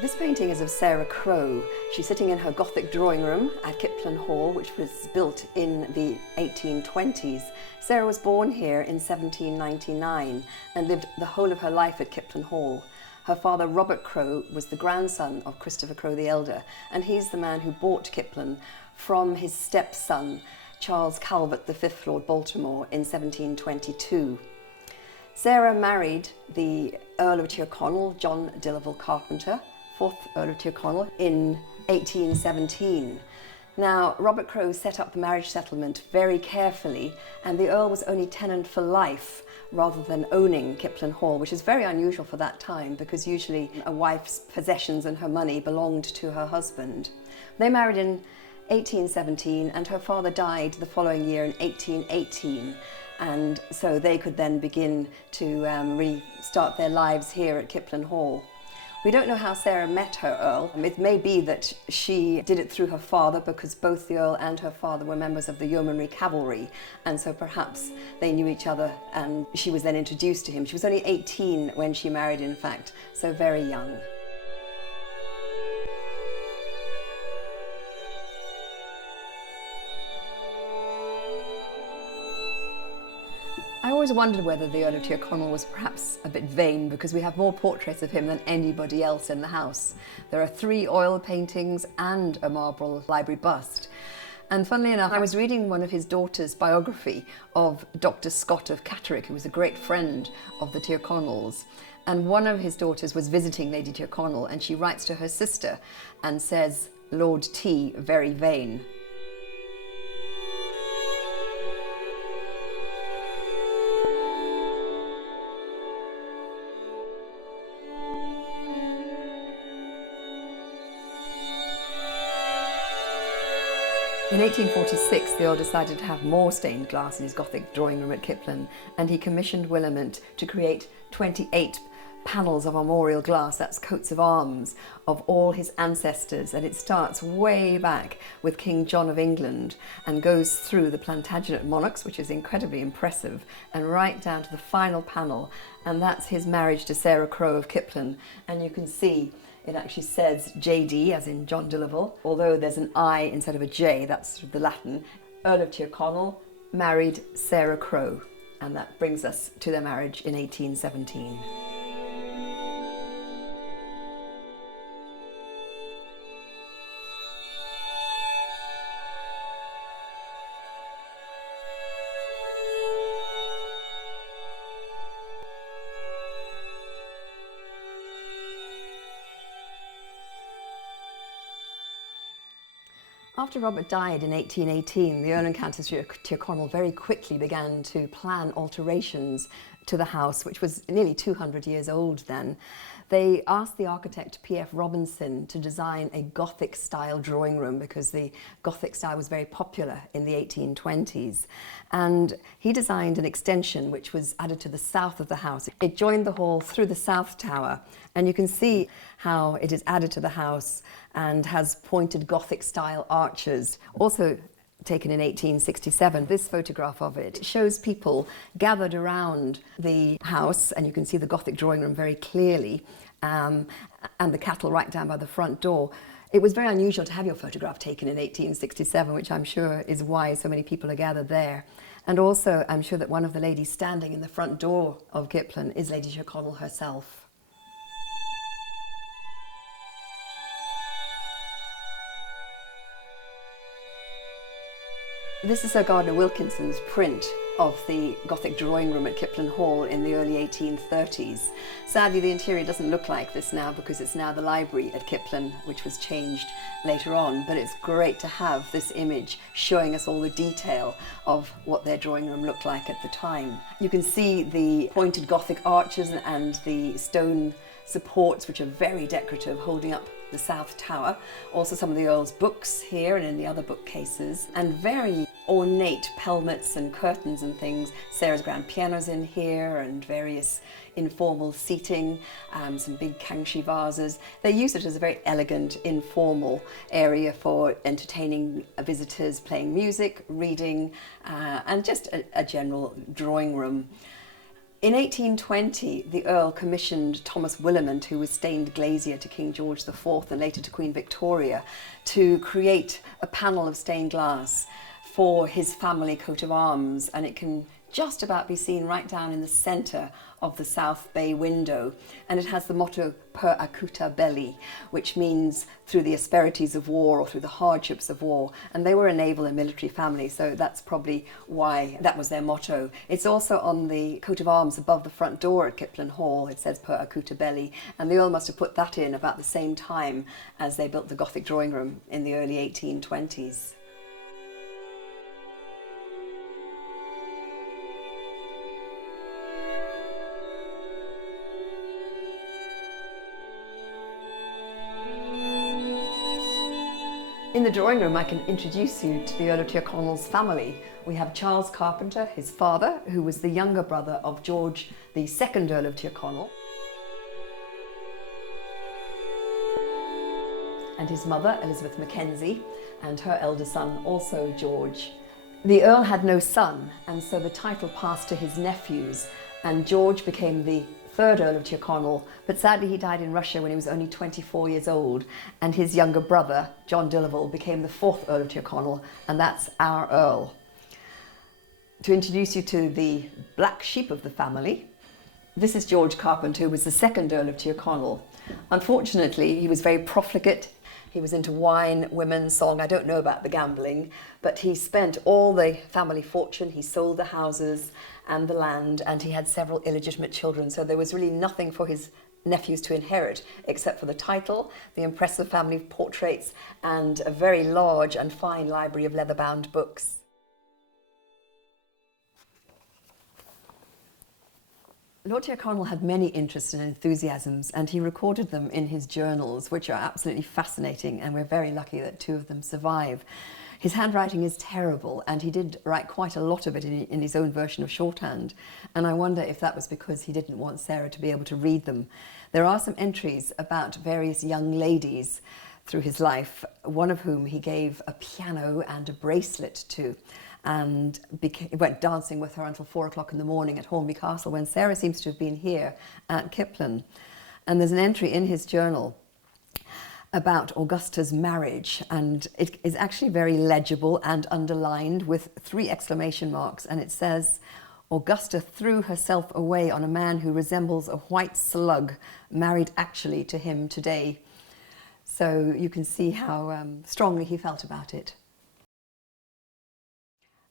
This painting is of Sarah Crowe. She's sitting in her Gothic drawing room at Kiplin Hall, which was built in the 1820s. Sarah was born here in 1799 and lived the whole of her life at Kiplin Hall. Her father, Robert Crowe, was the grandson of Christopher Crowe the Elder, and he's the man who bought Kiplin from his stepson, Charles Calvert, the 5th Lord Baltimore, in 1722. Sarah married the Earl of Tyrconnel, John Delaval Carpenter, 4th Earl of Tyrconnel, in 1817. Now, Robert Crowe set up the marriage settlement very carefully, and the Earl was only tenant for life rather than owning Kiplin Hall, which is very unusual for that time because usually a wife's possessions and her money belonged to her husband. They married in 1817 and her father died the following year in 1818, and so they could then begin to really start their lives here at Kiplin Hall. We don't know how Sarah met her Earl. It may be that she did it through her father because both the Earl and her father were members of the Yeomanry Cavalry, and so perhaps they knew each other and she was then introduced to him. She was only 18 when she married, in fact, so very young. I always wondered whether the Earl of Tyrconnel was perhaps a bit vain because we have more portraits of him than anybody else in the house. There are 3 oil paintings and a marble library bust. And funnily enough, I was reading one of his daughter's biography of Dr. Scott of Catterick, who was a great friend of the Tyrconnels. And one of his daughters was visiting Lady Tyrconnel, and she writes to her sister and says, "Lord T, very vain." In 1846, the Earl decided to have more stained glass in his Gothic drawing room at Kiplin, and he commissioned Willamette to create 28 panels of armorial glass, that's coats of arms, of all his ancestors, and it starts way back with King John of England and goes through the Plantagenet monarchs, which is incredibly impressive, and right down to the final panel, and that's his marriage to Sarah Crowe of Kiplin. And you can see it actually says JD, as in John Delaval, although there's an I instead of a J, that's the Latin. Earl of Tyrconnel married Sarah Crowe, and that brings us to their marriage in 1817. After Robert died in 1818, the Earl and Countess of Tyrconnel very quickly began to plan alterations to the house, which was nearly 200 years old then. They asked the architect P.F. Robinson to design a Gothic-style drawing room because the Gothic style was very popular in the 1820s. And he designed an extension which was added to the south of the house. It joined the hall through the south tower, and you can see how it is added to the house and has pointed Gothic-style arches. Also taken in 1867. This photograph of it shows people gathered around the house, and you can see the Gothic drawing room very clearly, and the cattle right down by the front door. It was very unusual to have your photograph taken in 1867, which I'm sure is why so many people are gathered there. And also, I'm sure that one of the ladies standing in the front door of Kiplin is Lady Tyrconnel herself. This is Sir Gardner Wilkinson's print of the Gothic drawing room at Kiplin Hall in the early 1830s. Sadly, the interior doesn't look like this now because it's now the library at Kiplin, which was changed later on, but it's great to have this image showing us all the detail of what their drawing room looked like at the time. You can see the pointed Gothic arches and the stone supports, which are very decorative, holding up the south tower. Also some of the Earl's books here and in the other bookcases, and very ornate pelmets and curtains and things. Sarah's grand piano's in here and various informal seating, some big Kangxi vases. They use it as a very elegant, informal area for entertaining visitors, playing music, reading, and just a general drawing room. In 1820, the Earl commissioned Thomas Willimant, who was stained glazier to King George IV and later to Queen Victoria, to create a panel of stained glass for his family coat of arms, and it can just about be seen right down in the centre of the south bay window, and it has the motto "Per acuta belli," which means through the asperities of war or through the hardships of war, and they were a naval and military family, so that's probably why that was their motto. It's also on the coat of arms above the front door at Kiplin Hall. It says "Per acuta belli," and the Earl must have put that in about the same time as they built the Gothic drawing room in the early 1820s. In the drawing room, I can introduce you to the Earl of Tyrconnel's family. We have Charles Carpenter, his father, who was the younger brother of George, the second Earl of Tyrconnel, and his mother, Elizabeth Mackenzie, and her elder son, also George. The Earl had no son, and so the title passed to his nephews, and George became the third Earl of Tyrconnel, but sadly he died in Russia when he was only 24 years old, and his younger brother, John Delaval, became the fourth Earl of Tyrconnel, and that's our Earl. To introduce you to the black sheep of the family, this is George Carpenter, who was the second Earl of Tyrconnel. Unfortunately, he was very profligate. He was into wine, women, song. I don't know about the gambling, but he spent all the family fortune. He sold the houses and the land, and he had several illegitimate children. So there was really nothing for his nephews to inherit except for the title, the impressive family portraits, and a very large and fine library of leather-bound books. Lord Tyrconnel had many interests and enthusiasms, and he recorded them in his journals, which are absolutely fascinating, and we're very lucky that two of them survive. His handwriting is terrible, and he did write quite a lot of it in his own version of shorthand, and I wonder if that was because he didn't want Sarah to be able to read them. There are some entries about various young ladies through his life, one of whom he gave a piano and a bracelet to, and went dancing with her until 4 o'clock in the morning at Hornby Castle, when Sarah seems to have been here at Kiplin. And there's an entry in his journal about Augusta's marriage, and it is actually very legible and underlined with 3 exclamation marks, and it says, "Augusta threw herself away on a man who resembles a white slug, married actually to him today." So you can see how strongly he felt about it.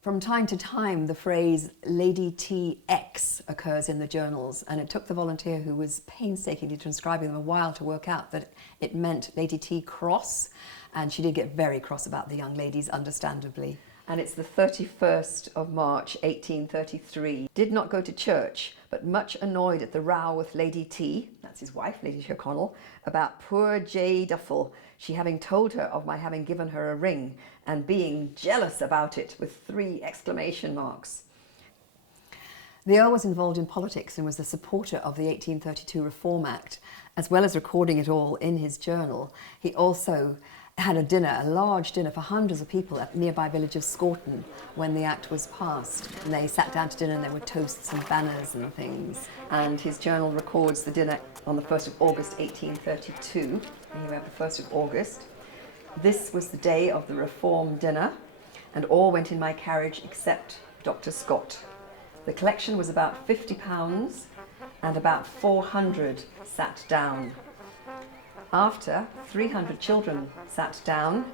From time to time, the phrase Lady T.X. occurs in the journals, and it took the volunteer who was painstakingly transcribing them a while to work out that it meant Lady T. Cross, and she did get very cross about the young ladies, understandably. And it's the 31st of March, 1833. Did not go to church, but much annoyed at the row with Lady T, that's his wife, Lady Tyrconnel, about poor J. Duffel, she having told her of my having given her a ring, and being jealous about it, with 3 exclamation marks. The Earl was involved in politics and was a supporter of the 1832 Reform Act. As well as recording it all in his journal, he also had a dinner, a large dinner for hundreds of people at the nearby village of Scorton when the Act was passed. And they sat down to dinner and there were toasts and banners and things. And his journal records the dinner on the 1st of August 1832. And here we have the 1st of August. This was the day of the Reform dinner, and all went in my carriage except Dr. Scott. The collection was about £50, and about 400 sat down. After, 300 children sat down,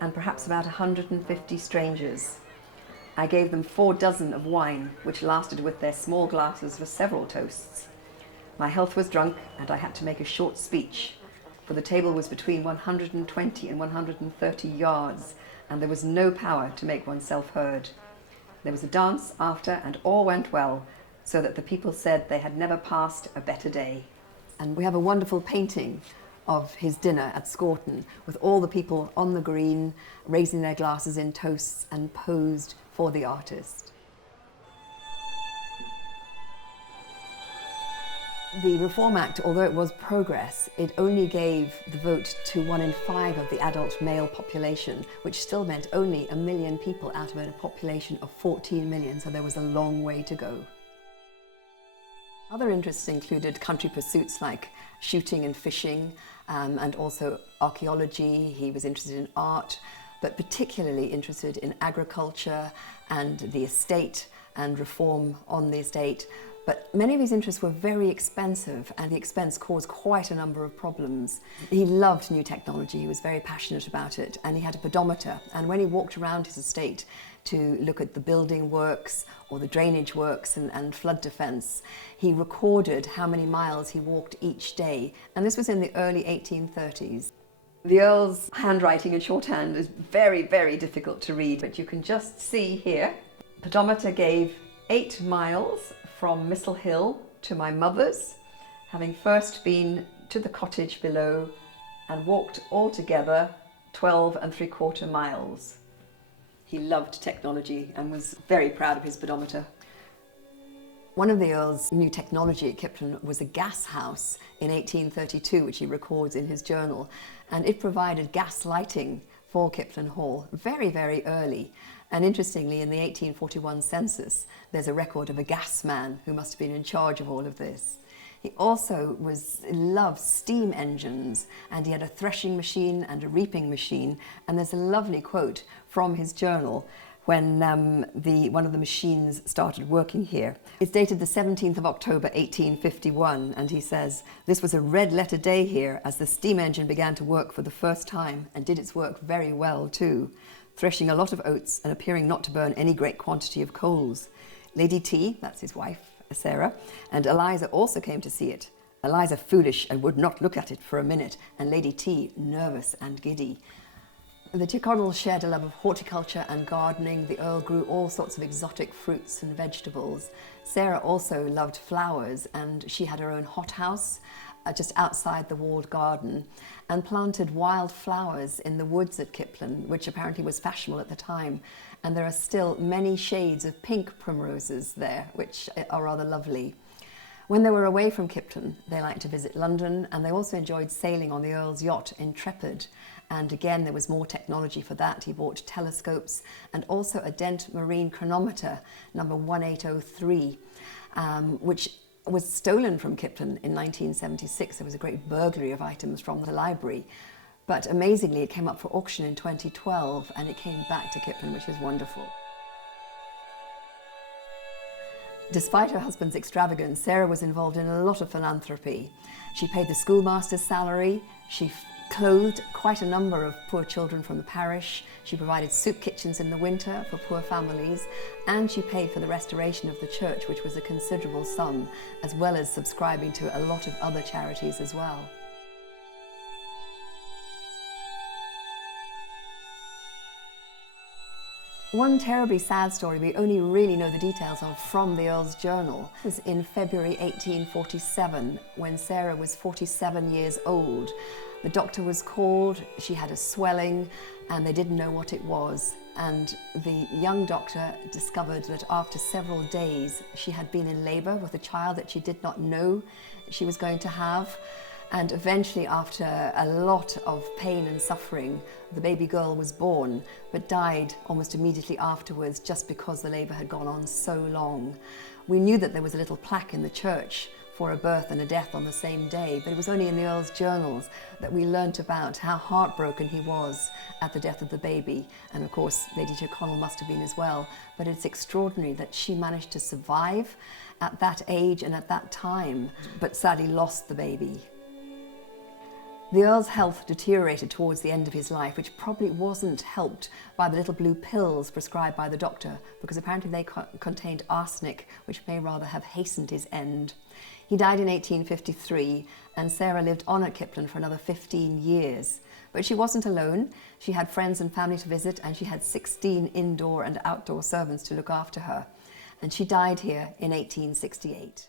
and perhaps about 150 strangers. I gave them 4 dozen of wine, which lasted with their small glasses for several toasts. My health was drunk, and I had to make a short speech, for the table was between 120 and 130 yards, and there was no power to make oneself heard. There was a dance after, and all went well, so that the people said they had never passed a better day. And we have a wonderful painting of his dinner at Scorton, with all the people on the green, raising their glasses in toasts and posed for the artist. The Reform Act, although it was progress, it only gave the vote to 1 in 5 of the adult male population, which still meant only 1 million people out of a population of 14 million, so there was a long way to go. Other interests included country pursuits like shooting and fishing, and also archaeology. He was interested in art, but particularly interested in agriculture and the estate and reform on the estate. But many of his interests were very expensive, and the expense caused quite a number of problems. He loved new technology, he was very passionate about it, and he had a pedometer. And when he walked around his estate to look at the building works or the drainage works and flood defence, he recorded how many miles he walked each day. And this was in the early 1830s. The Earl's handwriting in shorthand is very, very difficult to read, but you can just see here, pedometer gave 8 miles from Missel Hill to my mother's, having first been to the cottage below and walked altogether 12 3/4 miles. He loved technology and was very proud of his pedometer. One of the Earl's new technology at Kiplin was a gas house in 1832, which he records in his journal, and it provided gas lighting for Kiplin Hall very, very early. And interestingly, in the 1841 census, there's a record of a gas man who must have been in charge of all of this. He also loved steam engines, and he had a threshing machine and a reaping machine. And there's a lovely quote from his journal when one of the machines started working here. It's dated the 17th of October 1851, and he says, "This was a red-letter day here as the steam engine began to work for the first time, and did its work very well too, threshing a lot of oats and appearing not to burn any great quantity of coals. Lady T," that's his wife, Sarah, "and Eliza also came to see it. Eliza foolish and would not look at it for a minute, and Lady T nervous and giddy." The Tyrconnels shared a love of horticulture and gardening. The Earl grew all sorts of exotic fruits and vegetables. Sarah also loved flowers, and she had her own hothouse just outside the walled garden, and planted wild flowers in the woods at Kiplin, which apparently was fashionable at the time. And there are still many shades of pink primroses there, which are rather lovely. When they were away from Kiplin, they liked to visit London, and they also enjoyed sailing on the Earl's yacht Intrepid. And again, there was more technology for that. He bought telescopes and also a Dent marine chronometer, number 1803, which was stolen from Kiplin in 1976. There was a great burglary of items from the library. But amazingly, it came up for auction in 2012, and it came back to Kiplin, which is wonderful. Despite her husband's extravagance, Sarah was involved in a lot of philanthropy. She paid the schoolmaster's salary, she clothed quite a number of poor children from the parish, she provided soup kitchens in the winter for poor families, and she paid for the restoration of the church, which was a considerable sum, as well as subscribing to a lot of other charities as well. One terribly sad story we only really know the details of from the Earl's journal was in February 1847, when Sarah was 47 years old. The doctor was called, she had a swelling, and they didn't know what it was. And the young doctor discovered that after several days she had been in labour with a child that she did not know she was going to have. And eventually, after a lot of pain and suffering, the baby girl was born, but died almost immediately afterwards, just because the labour had gone on so long. We knew that there was a little plaque in the church for a birth and a death on the same day, but it was only in the Earl's journals that we learnt about how heartbroken he was at the death of the baby. And of course, Lady Tyrconnel must have been as well. But it's extraordinary that she managed to survive at that age and at that time, but sadly lost the baby. The Earl's health deteriorated towards the end of his life, which probably wasn't helped by the little blue pills prescribed by the doctor, because apparently they contained arsenic, which may rather have hastened his end. He died in 1853, and Sarah lived on at Kiplin for another 15 years. But she wasn't alone. She had friends and family to visit, and she had 16 indoor and outdoor servants to look after her. And she died here in 1868.